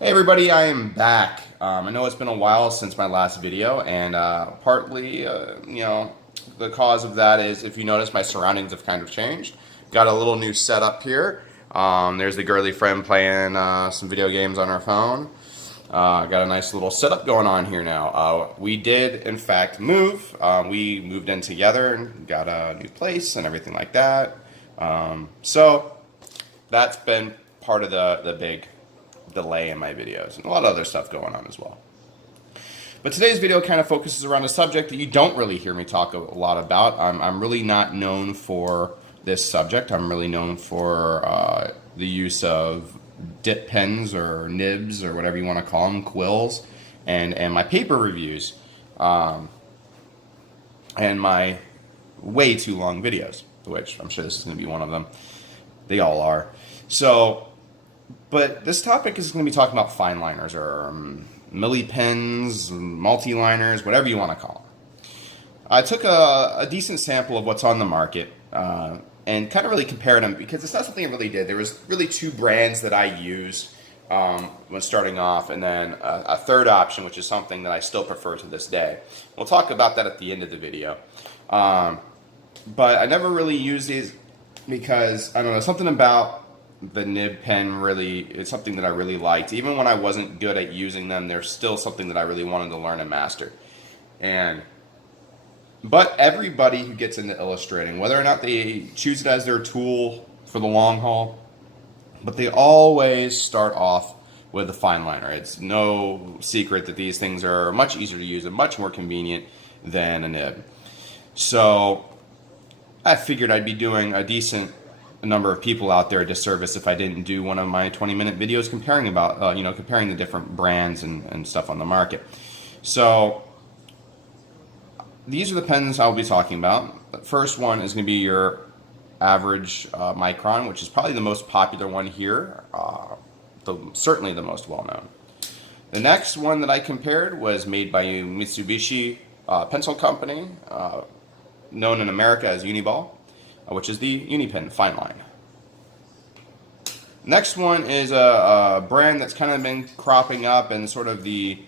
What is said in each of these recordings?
Hey everybody, I am back. I know it's been a while since my last video, and partly, the cause of that is if you notice my surroundings have kind of changed. Got a little new setup here. There's the girly friend playing some video games on her phone. Got a nice little setup going on here now. We did, in fact, move. We moved in together and got a new place and everything like that. So that's been part of the big delay in my videos and a lot of other stuff going on as well. But today's video kind of focuses around a subject that you don't really hear me talk a lot about. I'm really not known for this subject. I'm really known for the use of dip pens or nibs or whatever you want to call them, quills, and my paper reviews, and my way too long videos, which I'm sure this is going to be one of them. They all are. But this topic is going to be talking about Fineliners or milli pens, multiliners, whatever you want to call them. I took a decent sample of what's on the market and kind of really compared them because it's not something I really did. There was really two brands that I used when starting off, and then a third option, which is something that I still prefer to this day. We'll talk about that at the end of the video. But I never really used these because, I don't know, something about the nib pen really, it's something that I really liked. Even when I wasn't good at using them, there's still something that I really wanted to learn and master. But everybody who gets into illustrating, whether or not they choose it as their tool for the long haul, but they always start off with a fine liner. It's no secret that these things are much easier to use and much more convenient than a nib. So I figured I'd be doing a decent number of people out there a disservice if I didn't do one of my 20-minute videos comparing the different brands and stuff on the market. So these are the pens I'll be talking about. The first one is going to be your average micron, which is probably the most popular one here, certainly the most well-known. The next one that I compared was made by Mitsubishi Pencil Company, known in America as Uniball, which is the Unipen Fine Line. Next one is a brand that's kind of been cropping up in sort of the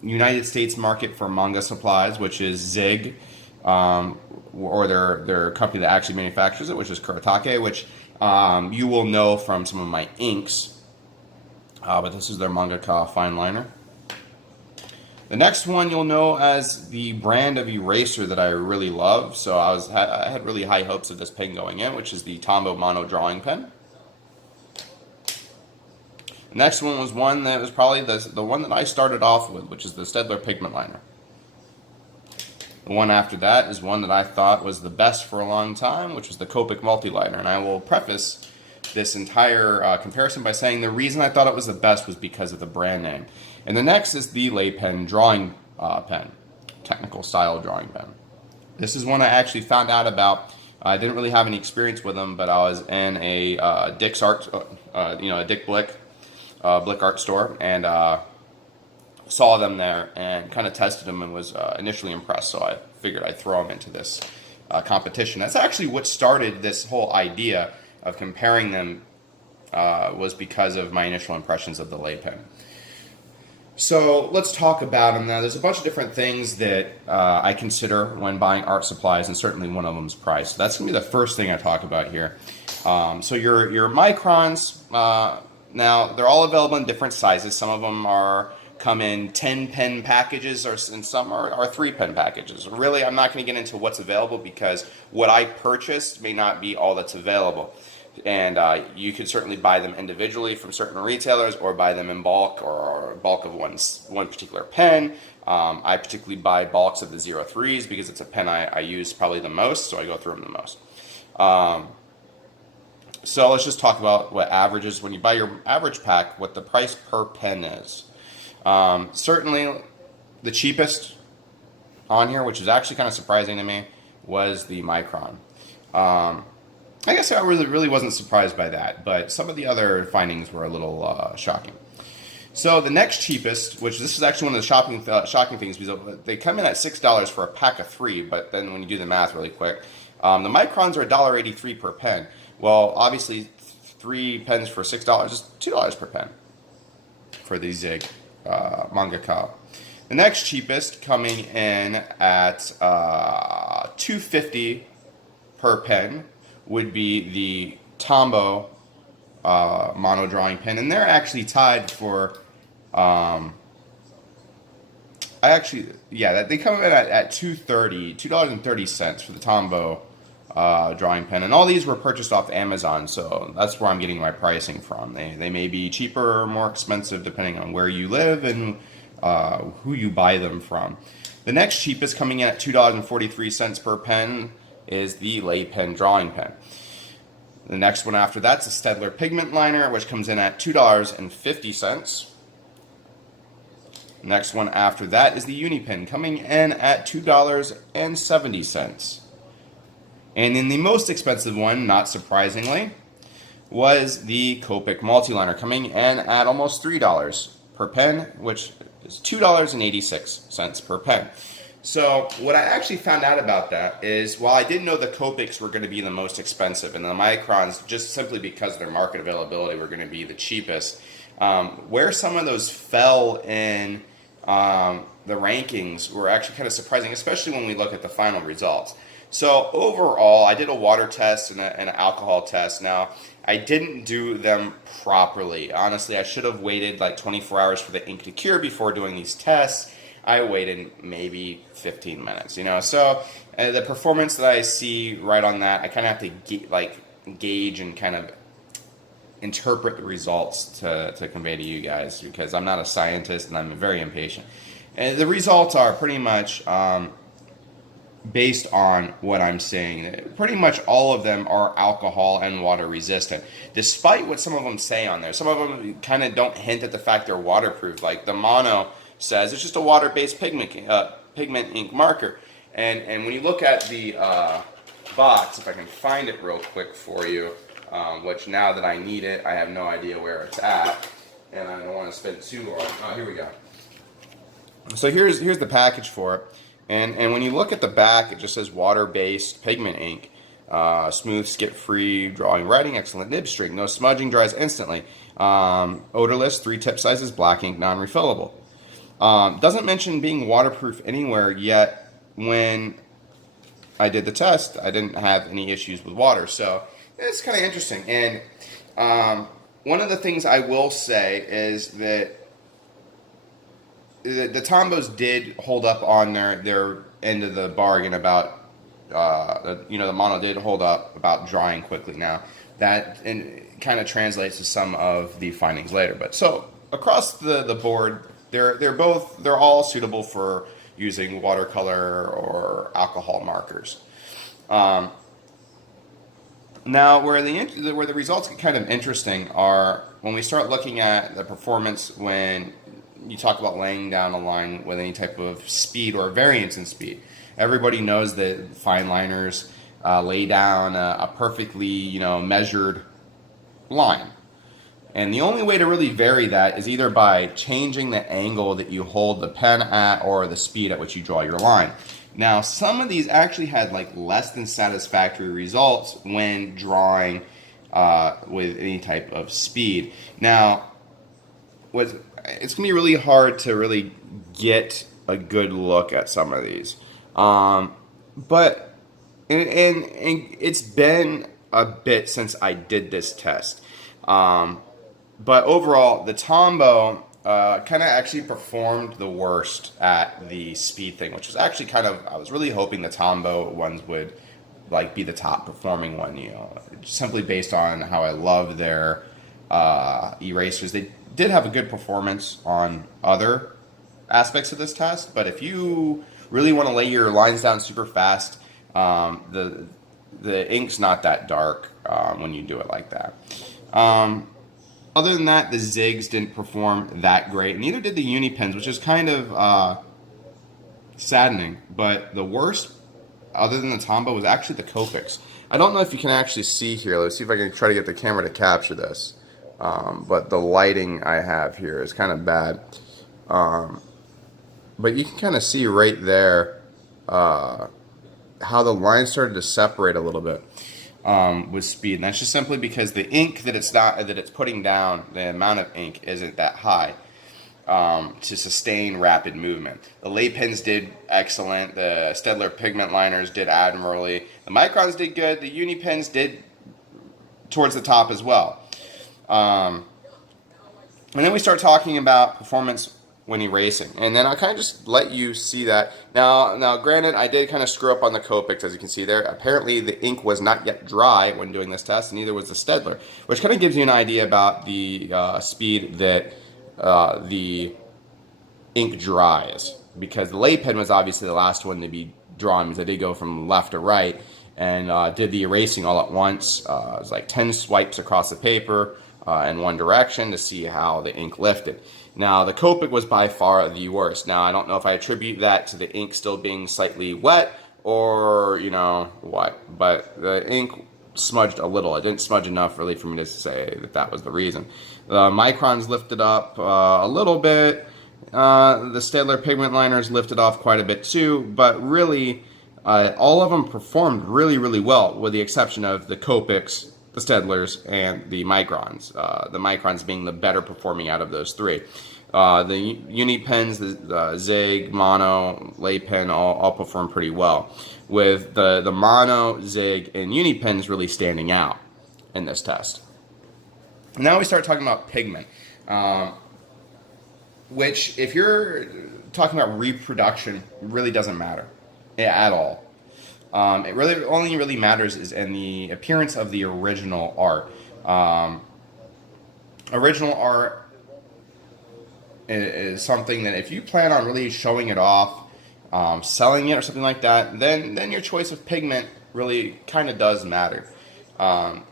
United States market for manga supplies, which is Zig, or their company that actually manufactures it, which is Kuretake, which you will know from some of my inks, but this is their mangaka fine liner. The next one you'll know as the brand of eraser that I really love. So I had really high hopes of this pen going in, which is the Tombow Mono Drawing Pen. The next one was one that was probably the one that I started off with, which is the Staedtler Pigment Liner. The one after that is one that I thought was the best for a long time, which was the Copic Multiliner. And I will preface this entire comparison by saying the reason I thought it was the best was because of the brand name. And the next is the LayPen Drawing Pen, technical style drawing pen. This is one I actually found out about. I didn't really have any experience with them, but I was in a Dick's Art, a Dick Blick art store, and saw them there and kind of tested them and was initially impressed. So I figured I'd throw them into this competition. That's actually what started this whole idea of comparing them, was because of my initial impressions of the LayPen. So let's talk about them now. There's a bunch of different things that I consider when buying art supplies, and certainly one of them is price. So that's going to be the first thing I talk about here. So your microns, now they're all available in different sizes. Some of them come in 10 pen packages, and some are 3 pen packages. Really, I'm not going to get into what's available because what I purchased may not be all that's available. And you can certainly buy them individually from certain retailers or buy them in bulk or bulk of one particular pen. I particularly buy bulks of the 03s because it's a pen I use probably the most, so I go through them the most. So let's just talk about what averages, when you buy your average pack, what the price per pen is. Certainly the cheapest on here, which is actually kind of surprising to me, was the Micron. I guess I really wasn't surprised by that, but some of the other findings were a little shocking. So the next cheapest, which this is actually one of the shocking things, because they come in at $6 for a pack of 3, but then when you do the math really quick, the Microns are $1.83 per pen. Well, obviously 3 pens for $6 is $2 per pen. for the Zig Mangaka. The next cheapest, coming in at $2.50 per pen, would be the Tombow mono drawing pen, and they're actually tied for. They come in at $2.30 for the Tombow drawing pen, and all these were purchased off Amazon, so that's where I'm getting my pricing from. They may be cheaper or more expensive depending on where you live and who you buy them from. The next cheapest, coming in at $2.43 per pen, is the Lay Pen drawing pen. The next one after that's a Staedtler pigment liner, which comes in at $2.50. Next one after that is the Unipen, coming in at $2.70. And then the most expensive one, not surprisingly, was the Copic Multiliner, coming in at almost $3 per pen, which is $2.86 per pen. So what I actually found out about that is, while I didn't know the Copics were going to be the most expensive and the Microns, just simply because of their market availability, were going to be the cheapest, where some of those fell in the rankings were actually kind of surprising, especially when we look at the final results. So overall, I did a water test and an alcohol test. Now, I didn't do them properly. Honestly, I should have waited like 24 hours for the ink to cure before doing these tests. I waited maybe 15 minutes, So the performance that I see right on that, I kind of have to gauge and kind of interpret the results to convey to you guys, because I'm not a scientist and I'm very impatient. And the results are pretty much based on what I'm seeing. Pretty much all of them are alcohol and water resistant, despite what some of them say on there. Some of them kind of don't hint at the fact they're waterproof. Like the Mono says it's just a water-based pigment ink marker. And when you look at the box, if I can find it real quick for you, which now that I need it, I have no idea where it's at, and I don't want to spend too long. Oh, here we go. So here's the package for it, and when you look at the back, it just says water-based pigment ink, smooth, skip-free, drawing, writing, excellent nib strength, no smudging, dries instantly, odorless, 3 tip sizes, black ink, non-refillable. Doesn't mention being waterproof anywhere, yet when I did the test, I didn't have any issues with water, so it's kind of interesting. And one of the things I will say is that the Tombows did hold up on their end of the bargain about, the Mono did hold up about drying quickly. Now, that kind of translates to some of the findings later. But so across the board, they're all suitable for using watercolor or alcohol markers. Now, where the results get kind of interesting are when we start looking at the performance when you talk about laying down a line with any type of speed or variance in speed. Everybody knows that Fineliners lay down a perfectly measured line. And the only way to really vary that is either by changing the angle that you hold the pen at or the speed at which you draw your line. Now, some of these actually had less than satisfactory results when drawing with any type of speed. Now, it's going to be really hard to really get a good look at some of these. But it's been a bit since I did this test. But overall, the Tombow kind of actually performed the worst at the speed thing, which was actually I was really hoping the Tombow ones would be the top performing one, simply based on how I love their erasers. They did have a good performance on other aspects of this test, but if you really want to lay your lines down super fast, the ink's not that dark when you do it like that. Other than that, the Zigs didn't perform that great. Neither did the Unipens, which is kind of saddening. But the worst, other than the Tombow, was actually the Copics. I don't know if you can actually see here. Let's see if I can try to get the camera to capture this. But the lighting I have here is kind of bad. But you can kind of see right there how the line started to separate a little bit. With speed, and that's just simply because the ink that it's putting down, the amount of ink isn't that high. to sustain rapid movement. The lay pens did excellent. The Staedtler pigment liners did admirably. The microns did good. The uni pens did towards the top as well. And then we start talking about performance when erasing, and then I kind of just let you see that. Now, granted, I did kind of screw up on the Copics, as you can see there. Apparently, the ink was not yet dry when doing this test, and neither was the Staedtler, which kind of gives you an idea about the speed that the ink dries, because the lay pen was obviously the last one to be drawn, because they did go from left to right and did the erasing all at once. It was like 10 swipes across the paper in one direction to see how the ink lifted. Now, the Copic was by far the worst. Now, I don't know if I attribute that to the ink still being slightly wet or, you know, what, but the ink smudged a little. It didn't smudge enough really for me to say that that was the reason. The microns lifted up a little bit. The Staedtler pigment liners lifted off quite a bit too, but really all of them performed really, really well, with the exception of the Copics, the Staedtlers, and the microns. The microns being the better performing out of those three. The uni pens, the Zig, Mono, Lay pen all performed pretty well, with the Mono, Zig, and uni pens really standing out in this test. Now we start talking about pigment, which, if you're talking about reproduction, really doesn't matter at all. It really only really matters is in the appearance of the original art. Original art is something that if you plan on really showing it off, selling it or something like that, then your choice of pigment really kind of does matter.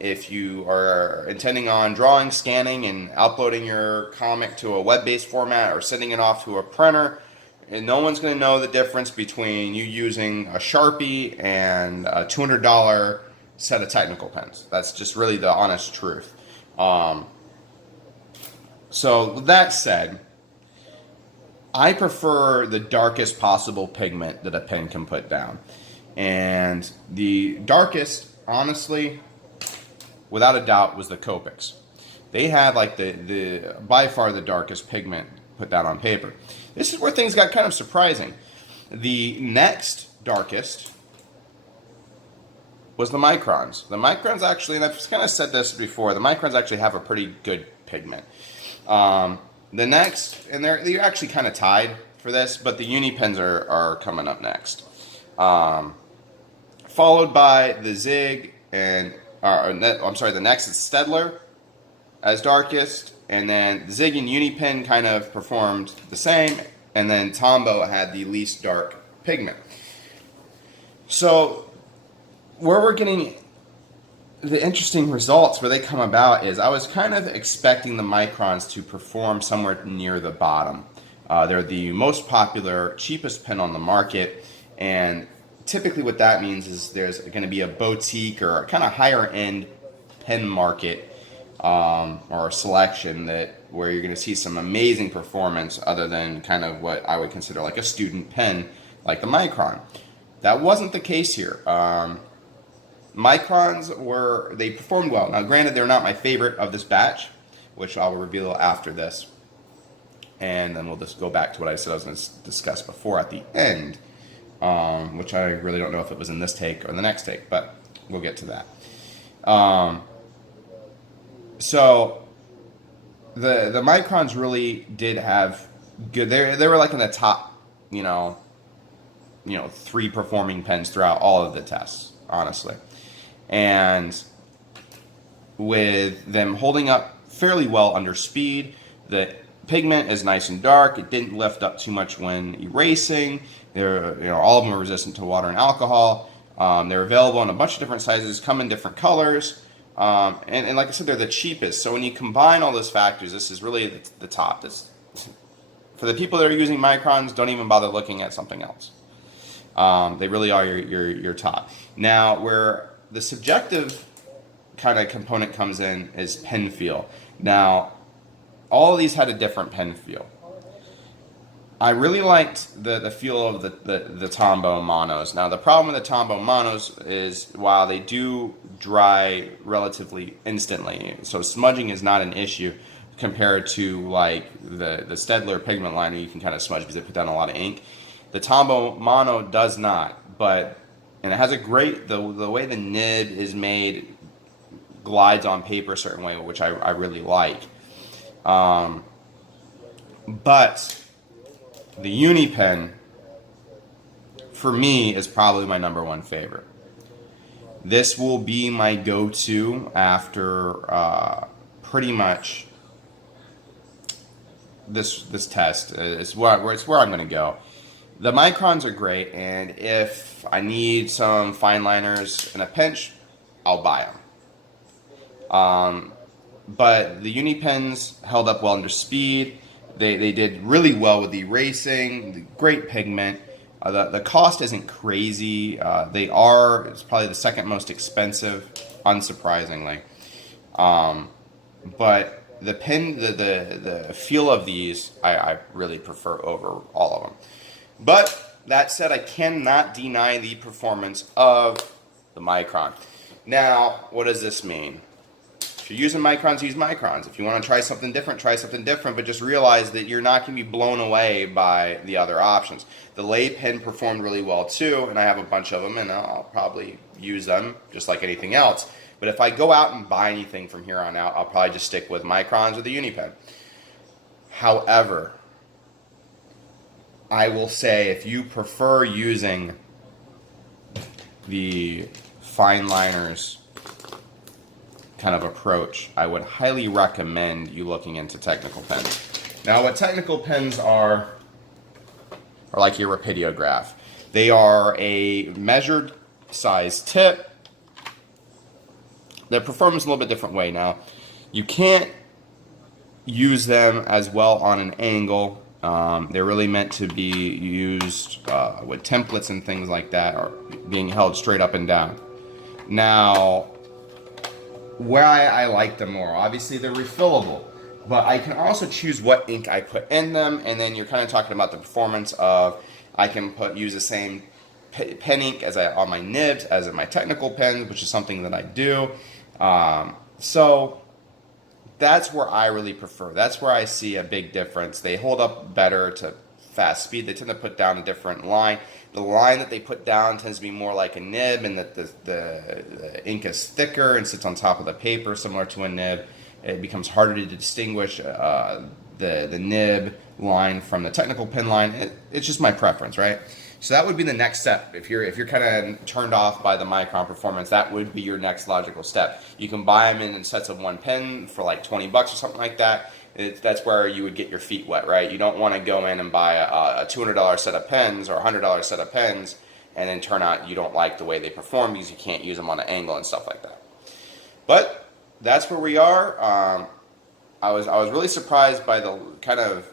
If you are intending on drawing, scanning, and uploading your comic to a web-based format or sending it off to a printer, and no one's going to know the difference between you using a Sharpie and a $200 set of technical pens. That's just really the honest truth. So with that said, I prefer the darkest possible pigment that a pen can put down. And the darkest, honestly, without a doubt, was the Copics. They had like the by far the darkest pigment put down on paper. This is where things got kind of surprising. The next darkest was the microns. The microns actually, and I've kind of said this before, the microns actually have a pretty good pigment. The next, and they're actually kind of tied for this, but the uni pens are coming up next. Followed by the Zig, and the next is Staedtler as darkest, and then the Zig and uni pen kind of performed the same, and then Tombow had the least dark pigment. So where we're getting the interesting results where they come about is I was kind of expecting the microns to perform somewhere near the bottom. They're the most popular, cheapest pen on the market, and typically what that means is there's going to be a boutique or kind of higher end pen market or a selection where you're going to see some amazing performance other than kind of what I would consider like a student pen like the Micron. That wasn't the case here. Microns they performed well. Now granted, they're not my favorite of this batch, which I'll reveal after this. And then we'll just go back to what I said I was going to discuss before at the end, which I really don't know if it was in this take or the next take, but we'll get to that. So the microns really did have good. They were like in the top, three performing pens throughout all of the tests, honestly, and with them holding up fairly well under speed. The pigment is nice and dark. It didn't lift up too much when erasing. They're, all of them are resistant to water and alcohol. They're available in a bunch of different sizes, come in different colors. And like I said, they're the cheapest. So when you combine all those factors, this is really the top. For the people that are using microns, don't even bother looking at something else. They really are your top. Now, where the subjective kind of component comes in is pen feel. Now, all of these had a different pen feel. I really liked the feel of the Tombow monos. Now, the problem with the Tombow monos is while they do dry relatively instantly, so smudging is not an issue, compared to like the Staedtler pigment liner. You can kind of smudge because they put down a lot of ink. The Tombow Mono does not, and it has a great, the way the nib is made glides on paper a certain way, which I really like. But the Uni pen, for me, is probably my #1 favorite. This will be my go-to after pretty much this test. It's where I'm going to go. The microns are great, and if I need some Fineliners in a pinch, I'll buy them. But the Uni pens held up well under speed. They did really well with the erasing, the great pigment. The cost isn't crazy. It's probably the second most expensive, unsurprisingly. But the pen, the feel of these, I really prefer over all of them. But that said, I cannot deny the performance of the Micron. Now, what does this mean? If you're using microns, use microns. If you want to try something different, but just realize that you're not going to be blown away by the other options. The Lay pen performed really well too, and I have a bunch of them, and I'll probably use them just like anything else. But if I go out and buy anything from here on out, I'll probably just stick with microns or the Uni pen. However, I will say if you prefer using the Fineliners kind of approach, I would highly recommend you looking into technical pens. Now, what technical pens are like your rapidograph. They are a measured size tip. Their performance is a little bit different way. Now, you can't use them as well on an angle. They're really meant to be used with templates and things like that, or being held straight up and down. Now, where I like them more, obviously they're refillable, but I can also choose what ink I put in them, and then you're kind of talking about the performance of, I can use the same pen ink as on my nibs as in my technical pens, which is something that I do. So that's where I really prefer. That's where I see a big difference. They hold up better to fast speed. They tend to put down a different line. The line that they put down tends to be more like a nib, and that the ink is thicker and sits on top of the paper, similar to a nib. It becomes harder to distinguish the nib line from the technical pen line. It's just my preference, right? So that would be the next step. If you're kind of turned off by the micron performance, that would be your next logical step. You can buy them in sets of one pen for like $20 or something like that. That's where you would get your feet wet, right? You don't want to go in and buy a $200 set of pens or a $100 set of pens and then turn out you don't like the way they perform because you can't use them on an angle and stuff like that. But that's where we are. I was really surprised by the kind of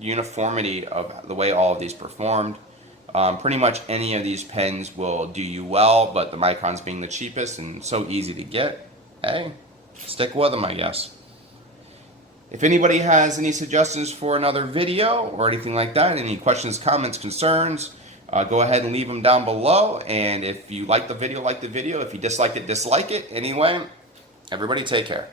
uniformity of the way all of these performed. Pretty much any of these pens will do you well, but the microns being the cheapest and so easy to get, hey, stick with them, I guess. If anybody has any suggestions for another video or anything like that, any questions, comments, concerns, go ahead and leave them down below. And if you like the video, like the video. If you disliked it, dislike it. Anyway, everybody take care.